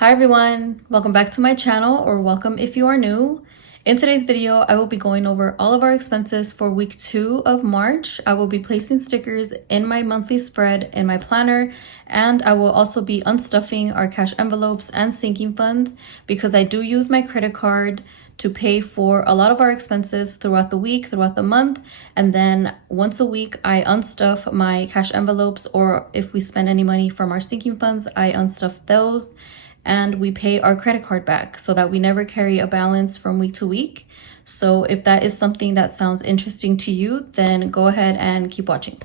Hi everyone, welcome back to my channel, or welcome if you are new. In today's video, I will be going over all of our expenses for week 2 of March. I will be placing stickers in my monthly spread in my planner, and I will also be unstuffing our cash envelopes and sinking funds because I do use my credit card to pay for a lot of our expenses throughout the week, throughout the month, and then once a week I unstuff my cash envelopes, or if we spend any money from our sinking funds, I unstuff those and we pay our credit card back so that we never carry a balance from week to week. So if that is something that sounds interesting to you, then go ahead and keep watching.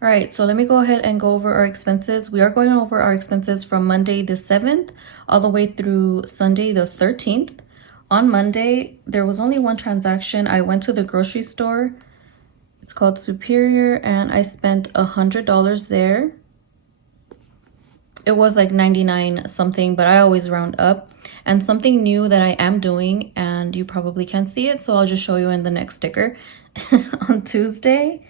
All right, so let me go ahead and go over our expenses. We are going over our expenses from Monday the 7th all the way through Sunday the 13th. On Monday, there was only one transaction. I went to the grocery store. It's called Superior, and I spent $100 there. It was like 99 something, but I always round up. And something new that I am doing, and you probably can't see it, so I'll just show you in the next sticker. On Tuesday,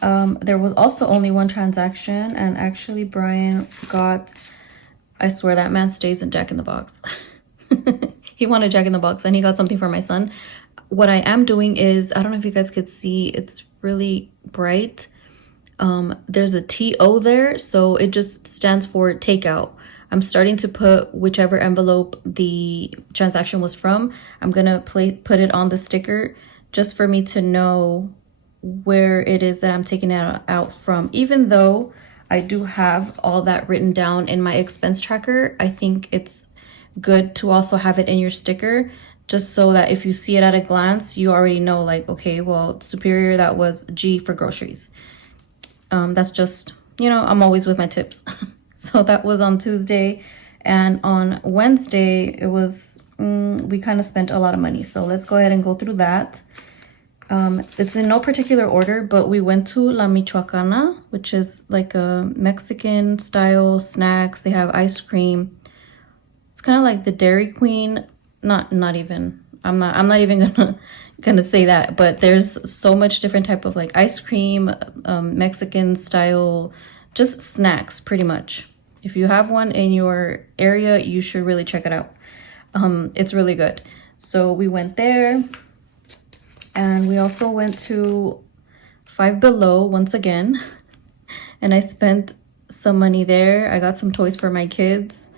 there was also only one transaction, and actually Brian got, I swear that man stays in Jack in the Box. He wanted Jack in the Box and he got something for my son. What I am doing is, I don't know if you guys could see, it's really bright. There's a TO there, so it just stands for takeout. I'm starting to put whichever envelope the transaction was from. I'm gonna put it on the sticker just for me to know where it is that I'm taking it out from. Even though I do have all that written down in my expense tracker, I think it's good to also have it in your sticker, just so that if you see it at a glance, you already know, like, okay, well, Superior, that was G for groceries. That's just, you know, I'm always with my tips. So that was on Tuesday, and on Wednesday it was we kind of spent a lot of money, so let's go ahead and go through that. It's in no particular order, but we went to La Michoacana, which is like a Mexican style snacks. They have ice cream. It's kind of like the Dairy Queen. Not even, I'm not even gonna say that, but there's so much different type of like ice cream, Mexican style, just snacks pretty much. If you have one in your area, you should really check it out. It's really good. So we went there, and we also went to Five Below once again, and I spent some money there. I got some toys for my kids,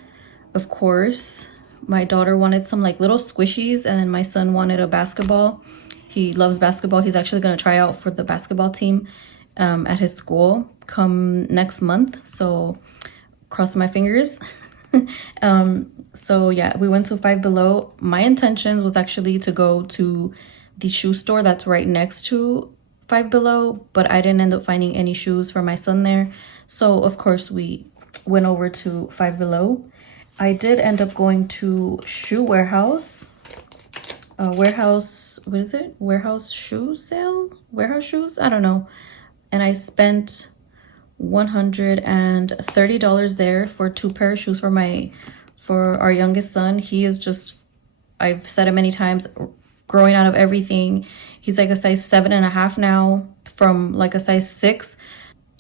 of course. My daughter wanted some like little squishies, and then my son wanted a basketball. He loves basketball. He's actually going to try out for the basketball team at his school come next month. So crossing my fingers. So yeah, we went to Five Below. My intentions was actually to go to the shoe store that's right next to Five Below, but I didn't end up finding any shoes for my son there. So of course we went over to Five Below. I did end up going to Shoe Warehouse. What is it? Warehouse shoe sale? Warehouse shoes? I don't know. And I spent $130 there for 2 pair of shoes for our youngest son. He is just, I've said it many times, growing out of everything. He's like a size 7.5 now from like a size 6.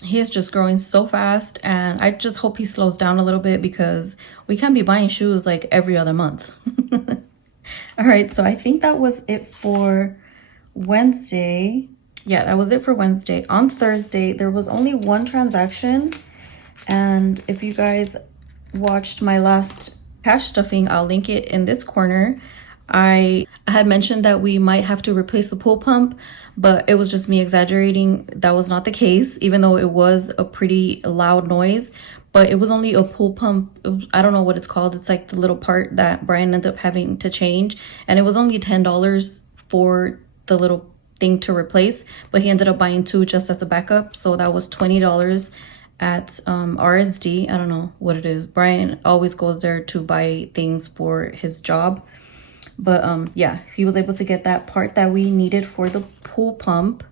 He is just growing so fast, and I just hope he slows down a little bit because we can't be buying shoes like every other month. All right, so I think that was it for Wednesday. Yeah, that was it for Wednesday. On Thursday, there was only one transaction, and if you guys watched my last cash stuffing, I'll link it in this corner. I had mentioned that we might have to replace the pool pump, but it was just me exaggerating. That was not the case, even though it was a pretty loud noise. But it was only a pool pump. I don't know what it's called. It's like the little part that Brian ended up having to change. And it was only $10 for the little thing to replace. But he ended up buying 2 just as a backup. So that was $20 at RSD. I don't know what it is. Brian always goes there to buy things for his job. But yeah, he was able to get that part that we needed for the pool pump.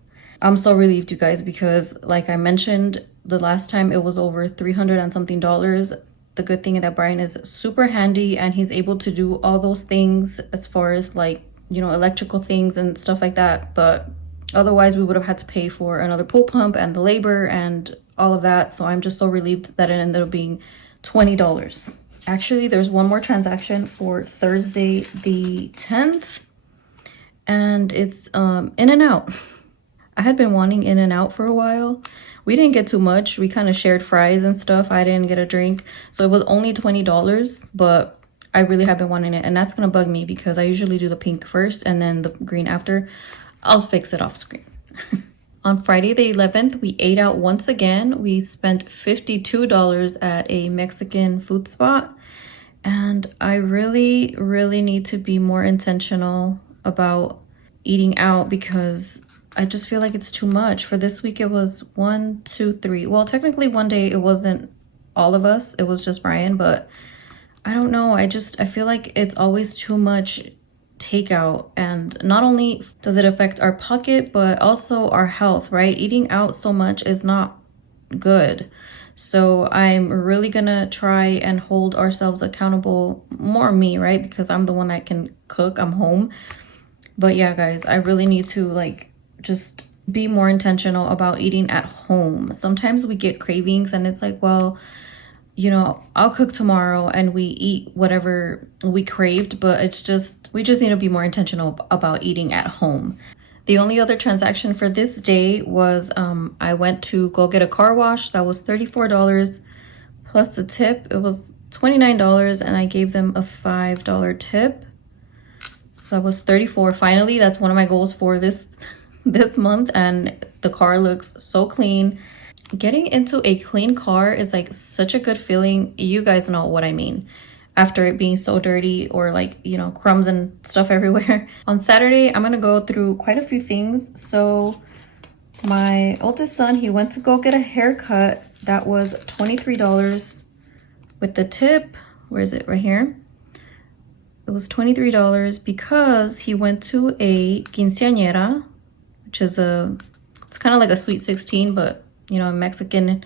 I'm so relieved, you guys, because like I mentioned the last time, it was over $300 and something. The good thing is that Brian is super handy, and he's able to do all those things as far as like, you know, electrical things and stuff like that. But otherwise we would have had to pay for another pool pump and the labor and all of that. So I'm just so relieved that it ended up being $20. Actually, there's one more transaction for Thursday the 10th, and it's In-N-Out. I had been wanting In-N-Out for a while. We didn't get too much. We kind of shared fries and stuff. I didn't get a drink, so it was only $20, but I really have been wanting it, and that's gonna bug me because I usually do the pink first and then the green after. I'll fix it off screen. On Friday the 11th, we ate out once again. We spent $52 at a Mexican food spot. And I really, really need to be more intentional about eating out because I just feel like it's too much. For this week, it was 1, 2, 3. Well, technically one day it wasn't all of us. It was just Brian, but I don't know. I feel like it's always too much takeout, and not only does it affect our pocket but also our health, right? Eating out so much is not good. So I'm really gonna try and hold ourselves accountable, more me, right? Because I'm the one that can cook, I'm home. But yeah, guys, I really need to like just be more intentional about eating at home. Sometimes we get cravings and it's like, well, you know, I'll cook tomorrow and we eat whatever we craved, but it's just, we just need to be more intentional about eating at home. The only other transaction for this day was I went to go get a car wash. That was $34 plus a tip. It was $29 and I gave them a $5 tip. So that was $34. Finally, that's one of my goals for this month, and the car looks so clean. Getting into a clean car is like such a good feeling. You guys know what I mean. After it being so dirty or like, you know, crumbs and stuff everywhere. On Saturday, I'm gonna go through quite a few things. So my oldest son, he went to go get a haircut. That was $23 with the tip. Where is it? Right here. It was $23 because he went to a quinceañera, which is it's kind of like a sweet 16, but you know, Mexican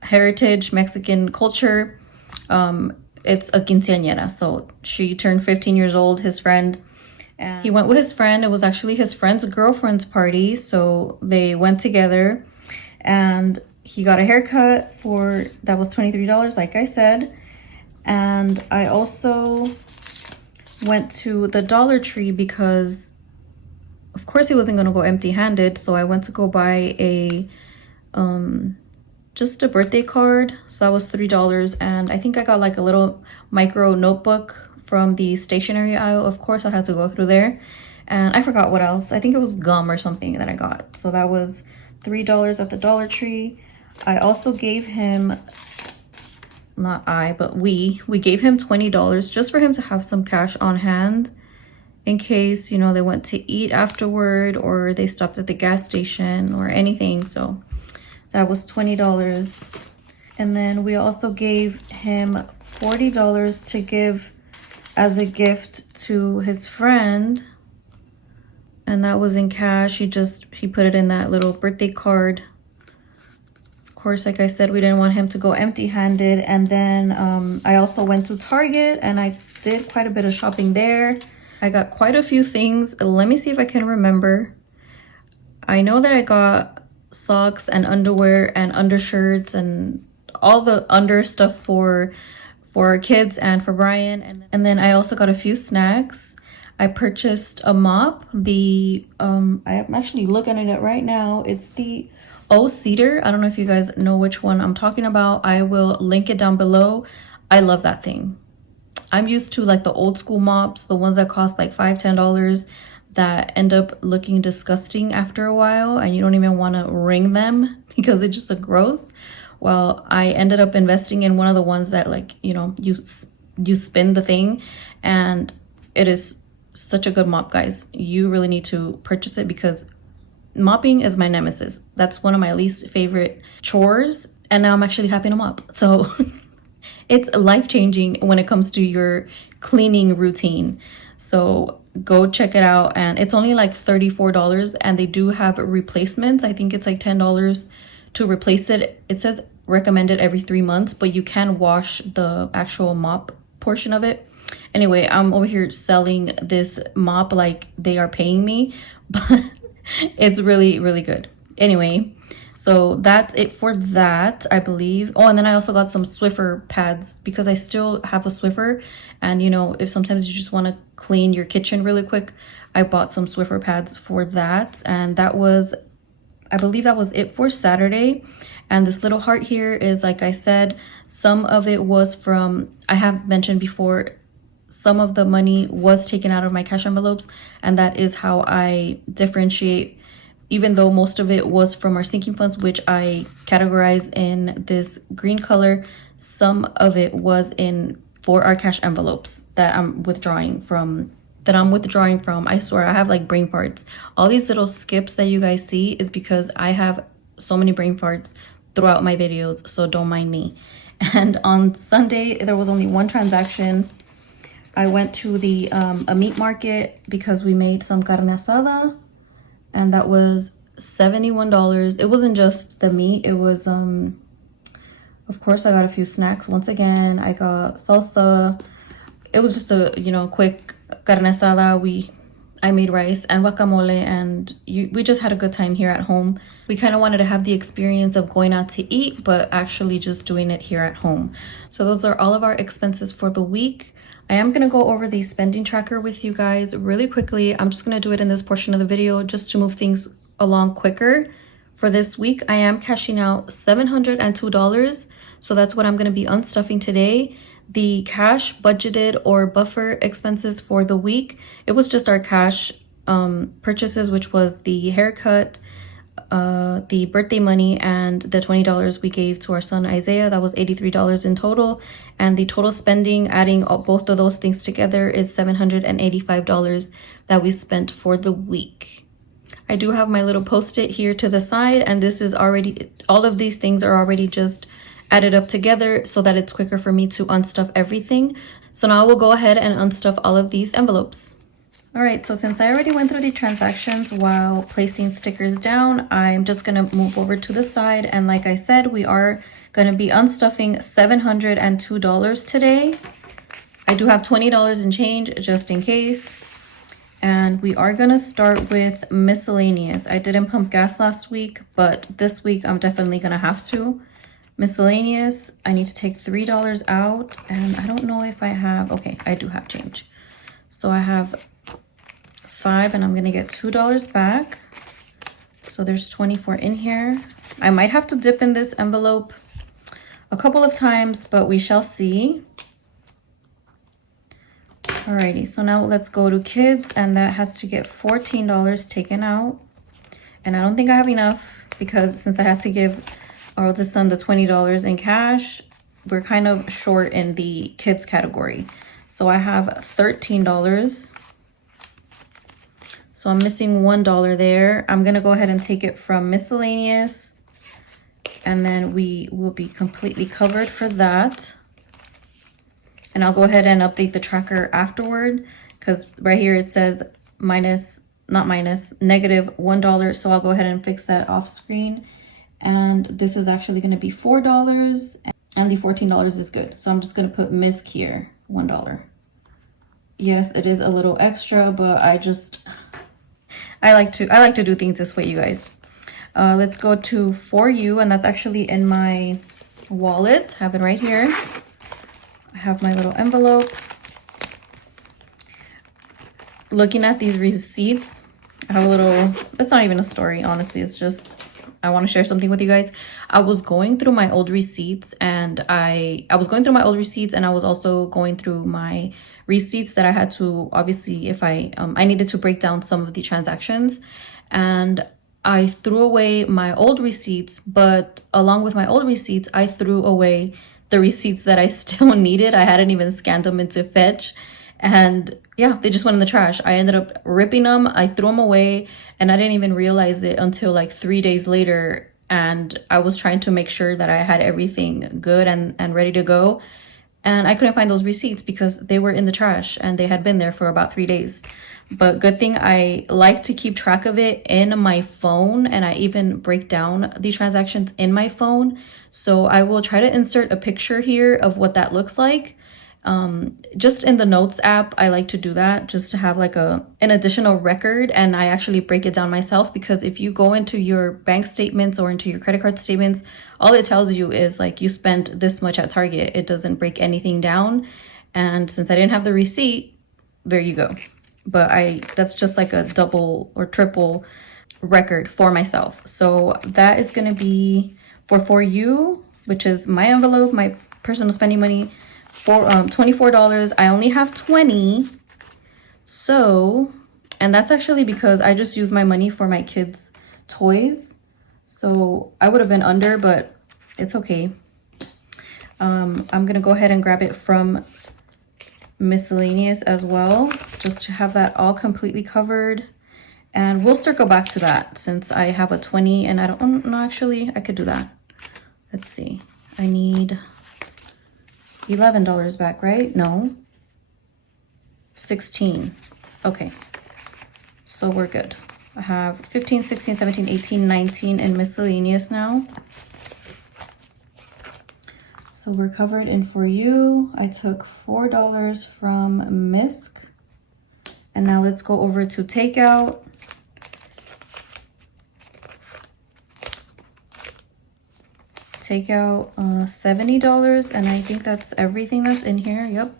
heritage, Mexican culture. It's a quinceañera. So she turned 15 years old, his friend, and he went with his friend. It was actually his friend's girlfriend's party. So they went together and he got a haircut that was $23, like I said. And I also went to the Dollar Tree because of course he wasn't going to go empty-handed. So I went to go buy just a birthday card. So that was $3, and I think I got like a little micro notebook from the stationery aisle. Of course I had to go through there, and I forgot what else. I think it was gum or something that I got. So that was $3 at the Dollar Tree. I also gave him, not I, but we gave him $20 just for him to have some cash on hand in case, you know, they went to eat afterward or they stopped at the gas station or anything. So that was $20. And then we also gave him $40 to give as a gift to his friend. And that was in cash. He put it in that little birthday card. Of course, like I said, we didn't want him to go empty-handed. And then I also went to Target and I did quite a bit of shopping there. I got quite a few things. Let me see if I can remember. I know that I got socks and underwear and undershirts and all the under stuff for kids and for Brian, and then I also got a few snacks. I purchased a mop. I'm actually looking at it right now. It's the Cedar. I don't know if you guys know which one I'm talking about. I will link it down below. I love that thing. I'm used to like the old school mops, the ones that cost like $5-10, that end up looking disgusting after a while and you don't even want to wring them because they just look gross. Well, I ended up investing in one of the ones that, like, you know, you spin the thing, and it is such a good mop, guys. You really need to purchase it because mopping is my nemesis. That's one of my least favorite chores, and now I'm actually happy to mop. So it's life-changing when it comes to your cleaning routine. So go check it out, and it's only like $34, and they do have replacements. I think it's like $10 to replace it. It says recommended every 3 months, but you can wash the actual mop portion of it. Anyway, I'm over here selling this mop like they are paying me, but it's really, really good. Anyway, So that's it for that, I believe. Oh, and then I also got some Swiffer pads because I still have a Swiffer. And you know, if sometimes you just want to clean your kitchen really quick, I bought some Swiffer pads for that. And that was, I believe that was it for Saturday. And this little heart here is, like I said, some of it was from, I have mentioned before, some of the money was taken out of my cash envelopes, and that is how I differentiate. Even though most of it was from our sinking funds, which I categorize in this green color, some of it was in for our cash envelopes that I'm withdrawing from. I swear, I have like brain farts. All these little skips that you guys see is because I have so many brain farts throughout my videos, so don't mind me. And on Sunday, there was only one transaction. I went to the a meat market because we made some carne asada, and that was $71. It wasn't just the meat, it was of course I got a few snacks. Once again, I got salsa. It was just a, you know, quick carne asada. I made rice and guacamole, and we just had a good time here at home. We kind of wanted to have the experience of going out to eat, but actually just doing it here at home. So those are all of our expenses for the week. I am going to go over the spending tracker with you guys really quickly. I'm just going to do it in this portion of the video just to move things along quicker. For this week, I am cashing out $702. So that's what I'm going to be unstuffing today. The cash budgeted or buffer expenses for the week, it was just our cash purchases, which was the haircut, the birthday money, and the $20 we gave to our son Isaiah. That was $83 in total, and the total spending, adding both of those things together, is $785 that we spent for the week. I do have my little post-it here to the side, and this is already, all of these things are already just added up together so that it's quicker for me to unstuff everything. So now we'll go ahead and unstuff all of these envelopes. All right, so since I already went through the transactions while placing stickers down, I'm just gonna move over to the side. And like I said, we are gonna be unstuffing $702 today. I do have $20 in change just in case. And we are gonna start with miscellaneous. I didn't pump gas last week, but this week I'm definitely gonna have to. Miscellaneous, I need to take $3 out, and I don't know if I have, okay, I do have change. So I have $5, and I'm gonna get $2 back. So there's 24 in here. I might have to dip in this envelope a couple of times, but we shall see. Alrighty, so now let's go to kids, and that has to get $14 taken out. And I don't think I have enough, because since I had to give our oldest son the $20 in cash, we're kind of short in the kids category. So I have $13. So I'm missing $1 there. I'm gonna go ahead and take it from miscellaneous, and then we will be completely covered for that. And I'll go ahead and update the tracker afterward, because right here it says negative $1. So I'll go ahead and fix that off screen. And this is actually going to be $4, and the $14 is good. So I'm just going to put misc here, $1. Yes, it is a little extra, but I like to do things this way, you guys. Let's go to For You, and that's actually in my wallet. I have it right here. I have my little envelope. Looking at these receipts, I have a little, it's not even a story, honestly. It's just, I want to share something with you guys. I was going through my old receipts, and I was also going through my receipts that I had to, obviously, if I needed to break down some of the transactions, and I threw away my old receipts, but along with my old receipts, I threw away the receipts that I still needed. I hadn't even scanned them into Fetch, and yeah, they just went in the trash. I ended up ripping them. I threw them away, and I didn't even realize it until like 3 days later. And I was trying to make sure that I had everything good and ready to go. And I couldn't find those receipts because they were in the trash, and they had been there for about 3 days. But good thing I like to keep track of it in my phone, and I even break down the transactions in my phone. So I will try to insert a picture here of what that looks like. Just in the notes app, I like to do that just to have like an additional record, and I actually break it down myself, because if you go into your bank statements or into your credit card statements, all it tells you is like you spent this much at Target. It doesn't break anything down. And since I didn't have the receipt, there you go. But that's just like a double or triple record for myself. So that is going to be for you, which is my envelope, my personal spending money, for $24. I only have 20. So, and that's actually because I just use my money for my kids' toys. So I would have been under, but it's okay. I'm gonna go ahead and grab it from miscellaneous as well, just to have that all completely covered. And we'll circle back to that since I have a 20 and I don't know, actually I could do that. Let's see, I need $11 back, right? No, 16. Okay, so we're good. I have 15, 16, 17, 18, 19 in miscellaneous now. So we're covered in for you. I took $4 from Misk. And now let's go over to takeout. Takeout $70, and I think that's everything that's in here. Yep.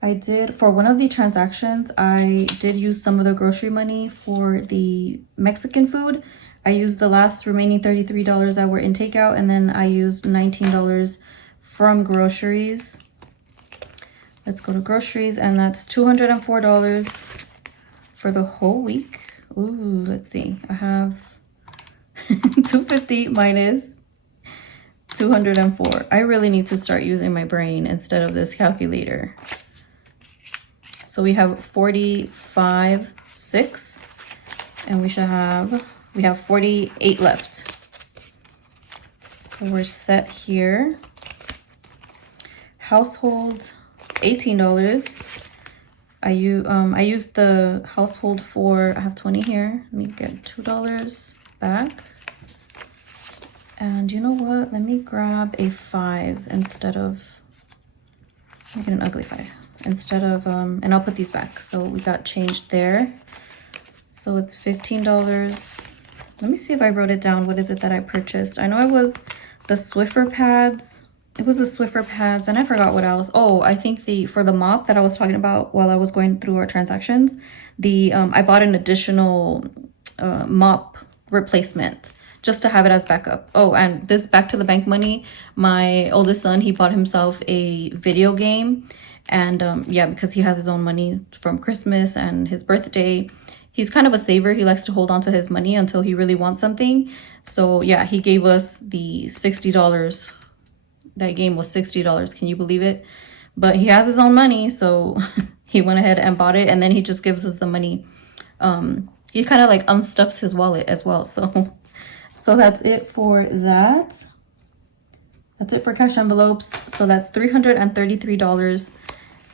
I did, for one of the transactions, I did use some of the grocery money for the Mexican food. I used the last remaining $33 that were in takeout, and then I used $19 from groceries. Let's go to groceries, and that's $204 for the whole week. Ooh, let's see. I have $250 minus $204. I really need to start using my brain instead of this calculator. So we have 45.6, and we have 48 left. So we're set here. Household, $18. I used the household for, I have 20 here. Let me get $2 back. And you know what? Let me grab a 5 instead of, let me get an ugly 5 instead of, and I'll put these back. So we got changed there. So it's $15. Let me see if I wrote it down. What is it that I purchased? I know it was the Swiffer pads. It was the Swiffer pads, and I forgot what else. Oh, I think for the mop that I was talking about while I was going through our transactions, I bought an additional mop replacement just to have it as backup. Oh, and this back to the bank money, my oldest son, he bought himself a video game, and yeah, because he has his own money from Christmas and his birthday. He's kind of a saver. He likes to hold on to his money until he really wants something. So yeah, he gave us the $60. That game was $60. Can you believe it? But he has his own money, so he went ahead and bought it, and then he just gives us the money. He kind of like unstuffs his wallet as well. So that's it for that. That's it for cash envelopes. So that's $333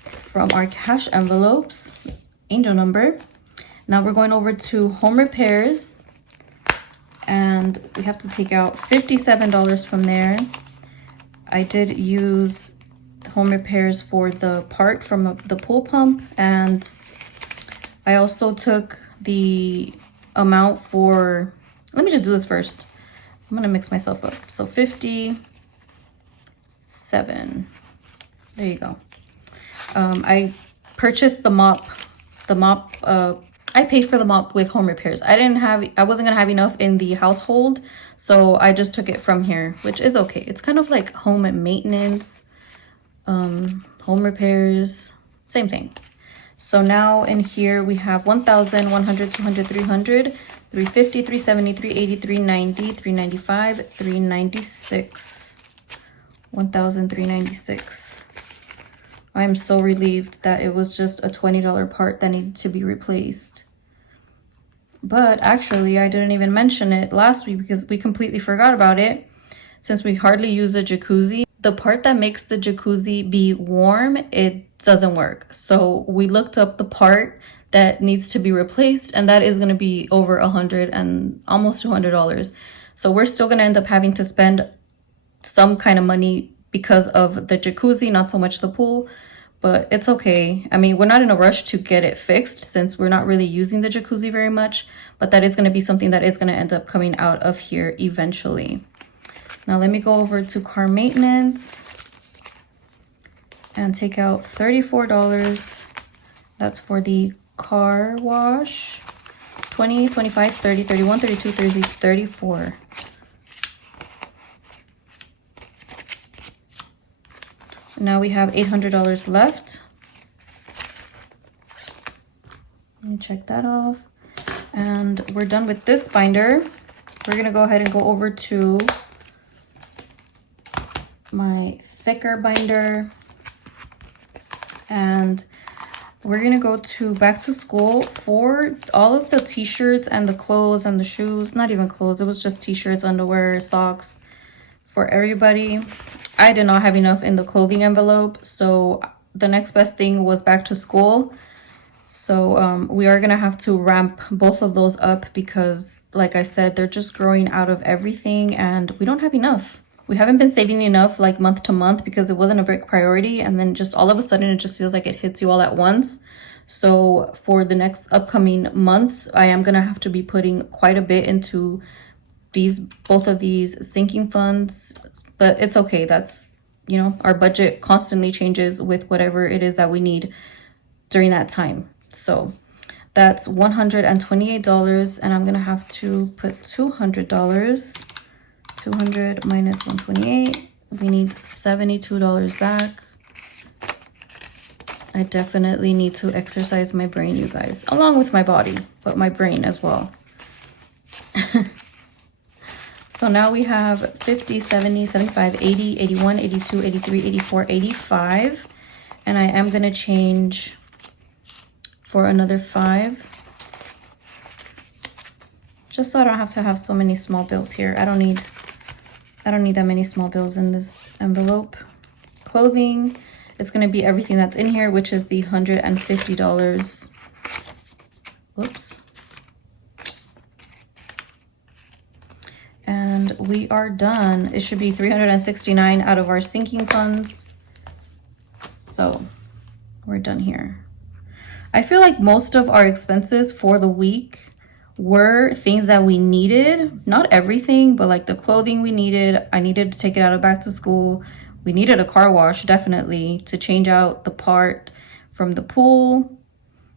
from our cash envelopes, angel number. Now we're going over to home repairs, and we have to take out $57 from there. I did use home repairs for the part from the pool pump, and I also took the amount for, let me just do this first. I'm gonna mix myself up. So 57, there you go. I purchased the mop, I paid for the mop with home repairs. I wasn't gonna have enough in the household, so I just took it from here, which is okay. It's kind of like home maintenance, home repairs, same thing. So now in here we have 1,000, 100, 200, 300, 350, 370, 380, 390, 395, 396, 1,396. I am so relieved that it was just a $20 part that needed to be replaced. But actually, I didn't even mention it last week because we completely forgot about it. Since we hardly use a jacuzzi, the part that makes the jacuzzi be warm, it doesn't work. So we looked up the part that needs to be replaced, and that is going to be over $100 and almost $200. So we're still going to end up having to spend some kind of money because of the jacuzzi, not so much the pool, but it's okay. I mean, we're not in a rush to get it fixed since we're not really using the jacuzzi very much, but that is going to be something that is going to end up coming out of here eventually. Now let me go over to car maintenance and take out $34. That's for the car wash. 20, 25, 30, 31, 32, 33, 34. Now we have $800 left. Let me check that off. And we're done with this binder. We're gonna go ahead and go over to my thicker binder. And we're gonna go to back to school for all of the t-shirts and the clothes and the shoes. Not even clothes, it was just t-shirts, underwear, socks for everybody. I did not have enough in the clothing envelope, so the next best thing was back to school. So we are gonna have to ramp both of those up because, like I said, they're just growing out of everything and we don't have enough. We haven't been saving enough like month to month because it wasn't a big priority, and then just all of a sudden it just feels like it hits you all at once. So for the next upcoming months, I am gonna have to be putting quite a bit into both of these sinking funds, but it's okay. That's, you know, our budget constantly changes with whatever it is that we need during that time. So that's $128, and I'm gonna have to put $200. 200 minus 128, we need $72 back. I definitely need to exercise my brain, you guys, along with my body, but my brain as well. So now we have 50, 70, 75, 80, 81, 82, 83, 84, 85. And I am gonna change for another 5. Just so I don't have to have so many small bills here. I don't need that many small bills in this envelope. Clothing is going to be everything that's in here, which is the $150. Whoops. And we are done. It should be $369 out of our sinking funds. So we're done here. I feel like most of our expenses for the week were things that we needed. Not everything, but like the clothing we needed. I needed to take it out of back to school. We needed a car wash, definitely, to change out the part from the pool.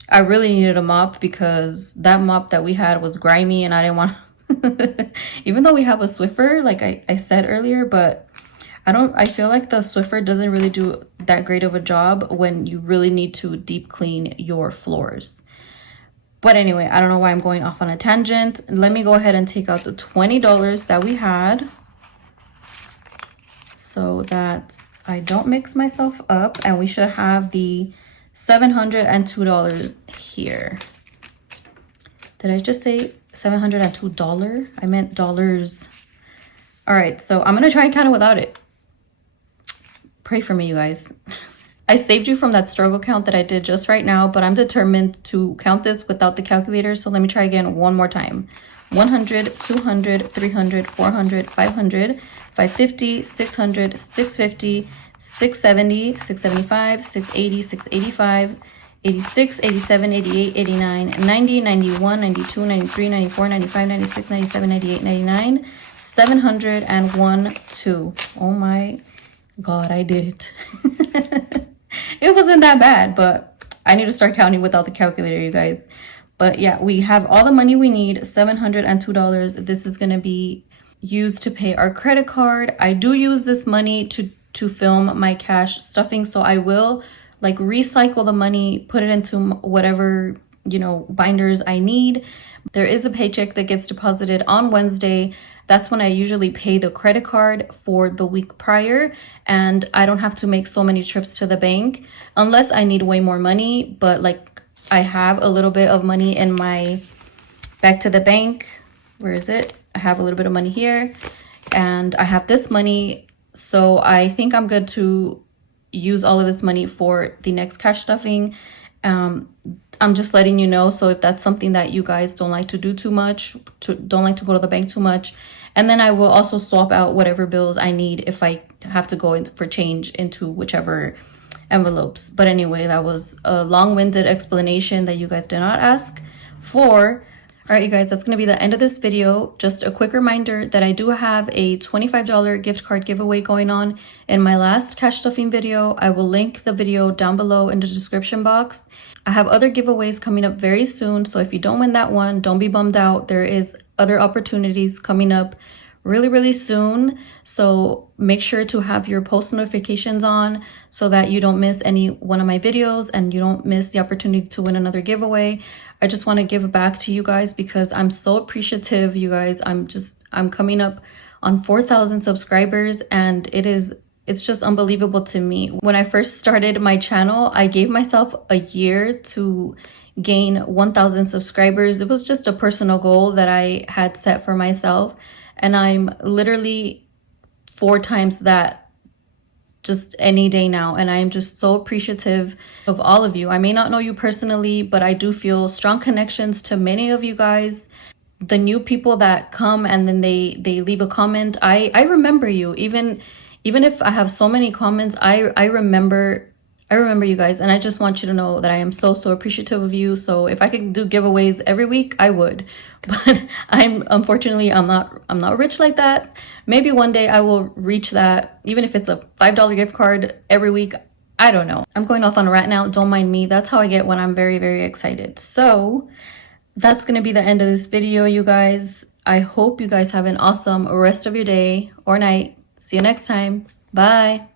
I really needed a mop because that mop that we had was grimy and I didn't want even though we have a Swiffer, like I said earlier, but I feel like the Swiffer doesn't really do that great of a job when you really need to deep clean your floors. But anyway, I don't know why I'm going off on a tangent. Let me go ahead and take out the $20 that we had so that I don't mix myself up, and we should have the $702 here. Did I just say $702? I meant dollars. All right, so I'm gonna try and count it without it. Pray for me, you guys. I saved you from that struggle count that I did just right now, but I'm determined to count this without the calculator. So let me try again one more time. 100, 200, 300, 400, 500, 550, 600, 650, 670, 675, 680, 685, 86, 87, 88, 89, 90, 91, 92, 93, 94, 95, 96, 97, 98, 99, 701, 2. Oh my God, I did it. It wasn't that bad, but I need to start counting without the calculator, you guys. But yeah, we have all the money we need, $702. This is going to be used to pay our credit card. I do use this money to film my cash stuffing, so I will like recycle the money, put it into whatever, you know, binders I need. There is a paycheck that gets deposited on Wednesday. That's when I usually pay the credit card for the week prior, and I don't have to make so many trips to the bank unless I need way more money. But like I have a little bit of money in my back to the bank. Where is it? I have a little bit of money here, and I have this money. So I think I'm good to use all of this money for the next cash stuffing. I'm just letting you know. So if that's something that you guys don't like to do too much, don't like to go to the bank too much, And then I will also swap out whatever bills I need if I have to go in for change into whichever envelopes. But anyway, that was a long-winded explanation that you guys did not ask for. All right, you guys, that's going to be the end of this video. Just a quick reminder that I do have a $25 gift card giveaway going on in my last cash stuffing video. I will link the video down below in the description box. I have other giveaways coming up very soon, so if you don't win that one, don't be bummed out. There is other opportunities coming up really soon, so make sure to have your post notifications on so that you don't miss any one of my videos and you don't miss the opportunity to win another giveaway. I just want to give back to you guys because I'm so appreciative, you guys. I'm coming up on 4,000 subscribers, and it's just unbelievable to me. When I first started my channel, I gave myself a year to gain 1,000 subscribers. It was just a personal goal that I had set for myself, and I'm literally 4 times that just any day now. And I'm just so appreciative of all of you. I may not know you personally, but I do feel strong connections to many of you guys. The new people that come and then they leave a comment, I remember you. Even if I have so many comments, I remember you guys, and I just want you to know that I am so appreciative of you. So if I could do giveaways every week, I would. But unfortunately I'm not rich like that. Maybe one day I will reach that, even if it's a $5 gift card every week. I don't know. I'm going off on a rant now. Don't mind me. That's how I get when I'm very excited. So that's gonna be the end of this video, you guys. I hope you guys have an awesome rest of your day or night. See you next time. Bye.